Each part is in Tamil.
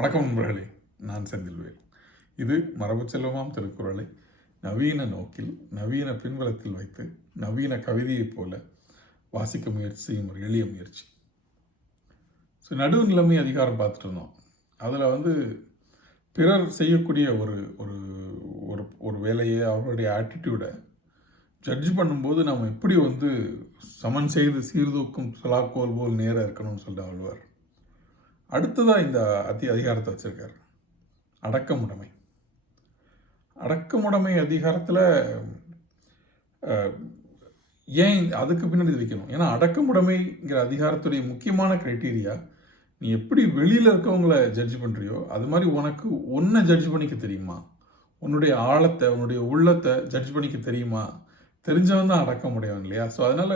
வணக்கம் நண்பர்களே நான் செந்தில்வேல் இது மரபு செல்வமாம் திருக்குறளை நவீன நோக்கில் நவீன பின்பலத்தில் வைத்து நவீன கவிதையைப் போல வாசிக்க முயற்சி செய்யும் ஒரு எளிய முயற்சி. ஸோ நடுவு நிலைமை அதிகாரம் பார்த்துட்டு இருந்தோம். அதில் வந்து பிறர் செய்யக்கூடிய ஒரு ஒரு ஒரு ஒரு வேலையை அவருடைய ஆட்டிடியூடை ஜட்ஜ் பண்ணும்போது நம்ம எப்படி வந்து சமன் செய்து சீர்தூக்கும் சலாக்கோல் போல் நேராக இருக்கணும்னு சொல்லிட்டு ஆழ்வார் அடுத்ததாக இந்த அதி அதிகாரத்தை வச்சுருக்கார். அடக்கமுடைமை. அடக்கமுடைமை அதிகாரத்தில் ஏன் அதுக்கு பின்னாடி இது வைக்கணும்? ஏன்னா அடக்கமுடைமைங்கிற அதிகாரத்துடைய முக்கியமான க்ரைட்டீரியா நீ எப்படி வெளியில் இருக்கவங்கள ஜட்ஜ் பண்ணுறியோ அது மாதிரி உனக்கு ஒன்றை ஜட்ஜ் பண்ணிக்க தெரியுமா? உன்னுடைய ஆழத்தை உன்னுடைய உள்ளத்தை ஜட்ஜ் பண்ணிக்க தெரியுமா? தெரிஞ்சவன் தான் அடக்கமுடையவன் இல்லையா? ஸோ அதனால்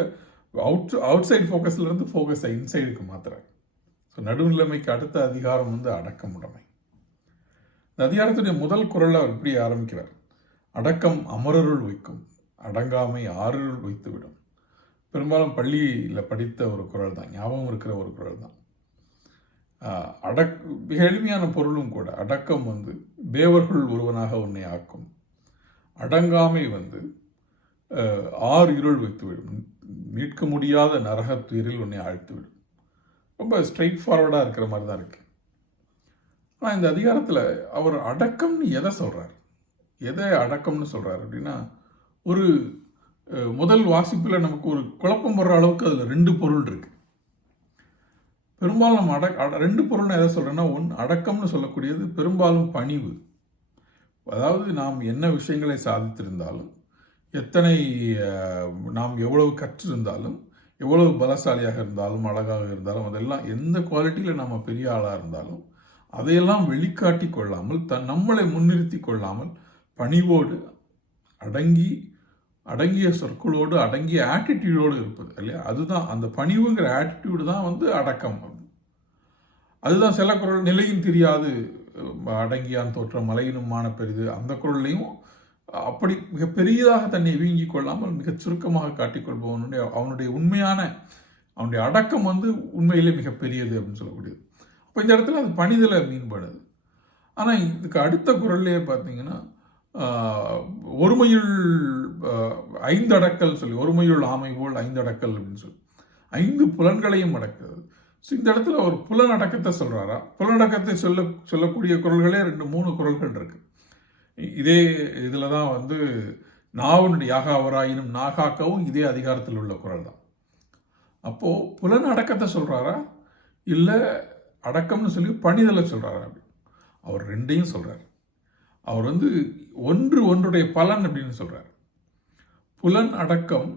அவுட் அவுட் சைட் ஃபோக்கஸ்லேருந்து ஃபோக்கஸை இன்சைடுக்கு மாத்திரை ஸோ நடுநிலைமைக்கு அடுத்த அதிகாரம் வந்து அடக்கமுடைமை இந்த அதிகாரத்துடைய முதல் குரலை அவர் இப்படி ஆரம்பிக்கிறார் அடக்கம் அமரருள் வைக்கும் அடங்காமை ஆறுள் வைத்துவிடும் பெரும்பாலும் பள்ளியில் படித்த ஒரு குரல் தான் ஞாபகம் இருக்கிற ஒரு குரல் தான் அடக் மிக எளிமையான பொருளும் கூட அடக்கம் வந்து தேவர்கள் ஒருவனாக உன்னை ஆக்கும் அடங்காமை வந்து ஆறு இருள் வைத்துவிடும் மீட்க முடியாத நரகத் துயரில் உன்னை ஆழ்த்துவிடும் ரொம்ப ஸ்ட்ரெயிட் ஃபார்வர்டாக இருக்கிற மாதிரி தான் இருக்குது ஆனால் இந்த அதிகாரத்தில் அவர் அடக்கம்னு எதை சொல்கிறார் எதை அடக்கம்னு சொல்கிறார் அப்படின்னா ஒரு முதல் வாசிப்பில் நமக்கு ஒரு குழப்பம் வர்ற அளவுக்கு அதில் ரெண்டு பொருள் இருக்குது பெரும்பாலும் நம்ம அடக் அட- ரெண்டு பொருள்னு எதை சொல்கிறேன்னா ஒன்று அடக்கம்னு சொல்லக்கூடியது பெரும்பாலும் பணிவு. அதாவது நாம் என்ன விஷயங்களை சாதித்திருந்தாலும் எத்தனை நாம் எவ்வளவு கற்றிருந்தாலும் எவ்வளவு பலசாலியாக இருந்தாலும் அழகாக இருந்தாலும் அதெல்லாம் எந்த குவாலிட்டியில் நம்ம பெரிய ஆளாக இருந்தாலும் அதையெல்லாம் வெளிக்காட்டி கொள்ளாமல் தன் நம்மளை முன்னிறுத்தி கொள்ளாமல் பணிவோடு அடங்கி அடங்கிய சொற்களோடு அடங்கிய ஆட்டிடியூடோடு இருப்பது இல்லையா? அதுதான் அந்த பணிவுங்கிற ஆட்டிடியூடு தான் வந்து அடக்கம். அதுதான் சில குரல் நிலையும் தெரியாது. அடங்கியான் தோற்றம் மலையினும் மான பெரிது அந்த குரல்லையும் அப்படி மிக பெரியதாக தன்னை வீங்கிக் கொள்ளாமல் மிகச் சுருக்கமாக காட்டிக்கொள்பவனுடைய அவனுடைய உண்மையான அவனுடைய அடக்கம் வந்து உண்மையிலே மிக பெரியது அப்படின்னு சொல்லக்கூடியது. அப்போ இந்த இடத்துல அது பணிதில் மீன்படுது. ஆனால் இதுக்கு அடுத்த குரல்லையே பார்த்தீங்கன்னா ஒருமையுள் ஐந்தடக்கல் சொல்லி ஒருமையுள் ஆமை போல் ஐந்தடக்கல் அப்படின்னு சொல்லி. ஐந்து புலன்களையும் அடக்குது. ஸோ இந்த இடத்துல ஒரு புலனடக்கத்தை சொல்கிறாரா புலனடக்கத்தை சொல்ல சொல்லக்கூடிய குரல்களே ரெண்டு மூணு குரல்கள் இருக்குது இதே இதில் தான் வந்து நாவனுடைய யாகாவராயினும் நாகாக்கவும் இதே அதிகாரத்தில் உள்ள குரல் தான். அப்போது புலன் அடக்கத்தை சொல்கிறாரா இல்லை அடக்கம்னு சொல்லி பணிதலை சொல்கிறாரா அப்படி? அவர் ரெண்டையும் சொல்கிறார் அவர் வந்து ஒன்று ஒன்றுடைய பலன் அப்படின்னு சொல்கிறார் புலன் அடக்கம்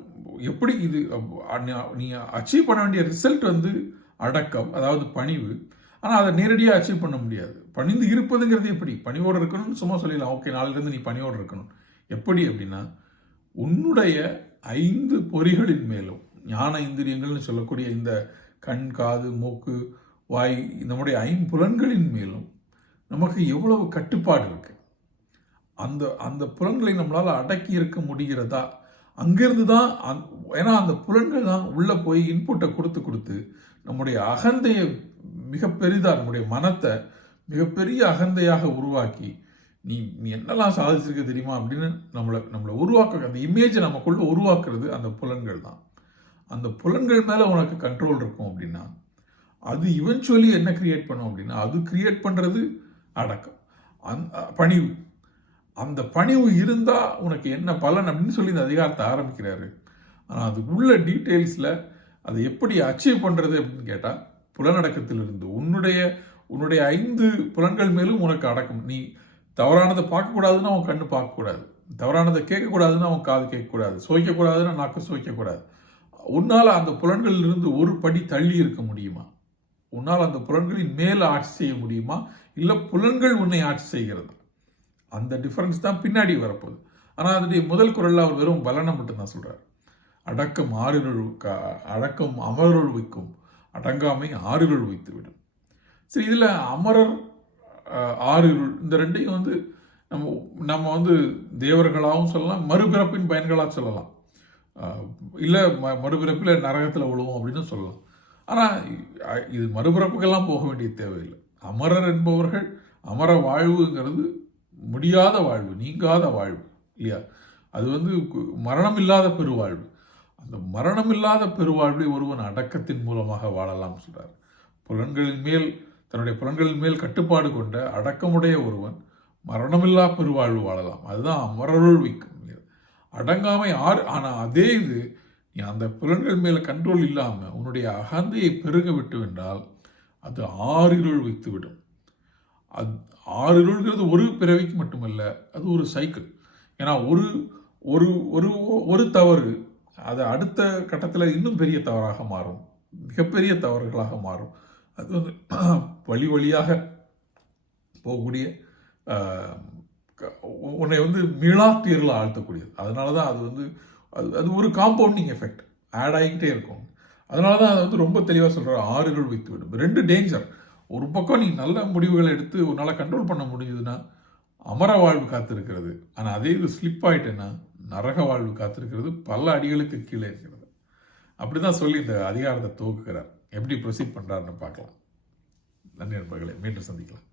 எப்படி இது அ- நீ அச்சீவ் பண்ண வேண்டிய ரிசல்ட் வந்து அடக்கம் அதாவது பணிவு ஆனால் அதை நேரடியாக அச்சீவ் பண்ண முடியாது. பணிந்து இருப்பதுங்கிறது எப்படி? பணியோடு இருக்கணும்னு சும்மா சொல்லிடலாம். ஓகே நாளிலிருந்து நீ பணியோடு இருக்கணும். எப்படி அப்படின்னா உன்னுடைய ஐந்து பொறிகளின் மேலும் ஞான இந்திரியங்கள்னு சொல்லக்கூடிய இந்த கண் காது மூக்கு வாய் நம்முடைய ஐம்புலன்களின் மேலும் நமக்கு எவ்வளவு கட்டுப்பாடு இருக்கு? அந்த அந்த புலன்களை நம்மளால் அடக்கி இருக்க முடிகிறதா? அங்கிருந்து தான் அந் ஏன்னா அந்த புலன்கள் தான் உள்ளே போய் இன்புட்டை கொடுத்து கொடுத்து நம்முடைய அகந்தையை மிக பெரிதாக நம்முடைய மனத்தை மிகப்பெரிய அகந்தையாக உருவாக்கி நீ நீ என்னெல்லாம் சாதிச்சிருக்க தெரியுமா அப்படின்னு நம்மளை நம்மளை உருவாக்க அந்த இமேஜை நமக்குள்ள உருவாக்குறது அந்த புலன்கள் தான். அந்த புலன்கள் மேலே உனக்கு கண்ட்ரோல் இருக்கும் அப்படின்னா அது இவென்ச்சுவலி என்ன கிரியேட் பண்ணும் அப்படின்னா அது கிரியேட் பண்ணுறது அடக்கம். அந் பணிவு. அந்த பணிவு இருந்தால் உனக்கு என்ன பலன் அப்படின்னு சொல்லி இந்த அதிகாரத்தை ஆரம்பிக்கிறாரு. ஆனால் அது உள்ள டீட்டெயில்ஸில் அதை எப்படி அச்சீவ் பண்ணுறது அப்படின்னு கேட்டால் புலனடக்கத்திலிருந்து உன்னுடைய உன்னுடைய ஐந்து புலன்கள் மேலும் உனக்கு அடக்கம். நீ தவறானதை பார்க்கக்கூடாதுன்னா அவன் கண்ணு பார்க்கக்கூடாது. தவறானதை கேட்கக்கூடாதுன்னா அவன் காது கேட்கக்கூடாது. சுவைக்கக்கூடாதுன்னா நாக்கு சுவைக்கக்கூடாது உன்னால் அந்த புலன்களிலிருந்து ஒரு படி தள்ளி இருக்க முடியுமா? உன்னால் அந்த புலன்களின் மேல் ஆட்சி செய்ய முடியுமா? இல்லை புலன்கள் உன்னை ஆட்சி செய்கிறது? அந்த டிஃப்ரென்ஸ் தான் பின்னாடி வரப்போகுது. ஆனால் அதனுடைய முதல் குரலில் அவர் வெறும் பலனை மட்டும்தான் சொல்கிறார் அடக்கம் ஆறுகள் க- அடக்கம் அமரருள் வைக்கும் அடங்காமை ஆறுகள் வைத்துவிடும் சரி இதில் அமரர் ஆறுகள் இந்த ரெண்டையும் வந்து நம்ம நம்ம வந்து தேவர்களாகவும் சொல்லலாம் மறுபிறப்பின் பயன்களாக சொல்லலாம். இல்லை ம மறுபிறப்பில் நரகத்தில் விழுவோம் அப்படின்னு சொல்லலாம். ஆனால் இது மறுபிறப்புக்கெல்லாம் போக வேண்டிய தேவையில்லை. அமரர் என்பவர்கள் அமர வாழ்வுங்கிறது முடியாத வாழ்வு நீங்காத வாழ்வு இல்லையா? அது வந்து கு- மரணம் இல்லாத பெருவாழ்வு. அந்த மரணம் இல்லாத பெருவாழ்வை ஒருவன் அடக்கத்தின் மூலமாக வாழலாம் சொல்கிறார் புலன்களின் மேல் தன்னுடைய புலன்களின் மேல் கட்டுப்பாடு கொண்ட அடக்கமுடைய ஒருவன் மரணமில்லா பெருவாழ்வு வாழலாம். அதுதான் அமரருள் வைக்கும் அடங்காமை ஆறு ஆனால் அதே இது நீ அந்த புலன்கள் மேலே கண்ட்ரோல் இல்லாமல் உன்னுடைய அகந்தையை பெருக விட்டு என்றால் அது ஆறிருள் வைத்துவிடும். அது ஆறிருள்கிறது ஒரு பிறவிக்கு மட்டுமல்ல அது ஒரு சைக்கிள் ஏன்னா ஒரு ஒரு ஒரு ஒரு தவறு அது அடுத்த கட்டத்தில் இன்னும் பெரிய தவறாக மாறும். மிகப்பெரிய தவறுகளாக மாறும். அது வந்து வழி வழியாக போகக்கூடிய உன்னை வந்து மீளா தீரில் ஆழ்த்தக்கூடியது. அதனால தான் அது வந்து அது அது ஒரு காம்பவுண்டிங் எஃபெக்ட் ஆட் ஆகிக்கிட்டே இருக்கும். அதனால தான் அது வந்து ரொம்ப தெளிவாக சொல்கிற ஆறுகள் வைத்து விடும். ரெண்டு டேஞ்சர் ஒரு பக்கம் நீ நல்ல முடிவுகளை எடுத்து உன்னால் கண்ட்ரோல் பண்ண முடியுதுன்னா அமர வாழ்வு காத்திருக்கிறது. ஆனால் அதே இது ஸ்லிப் ஆகிட்டேன்னா நரக வாழ்வு காத்திருக்கிறது பல அடிகளுக்கு கீழே இருக்கிறது. அப்படி தான் சொல்லி இந்த அதிகாரத்தை துவக்குகிறார். எப்படி ப்ரொசீட் பண்ணுறாருன்னு பார்க்கலாம். நன்றி நண்பர்களை மீண்டும் சந்திக்கலாம்.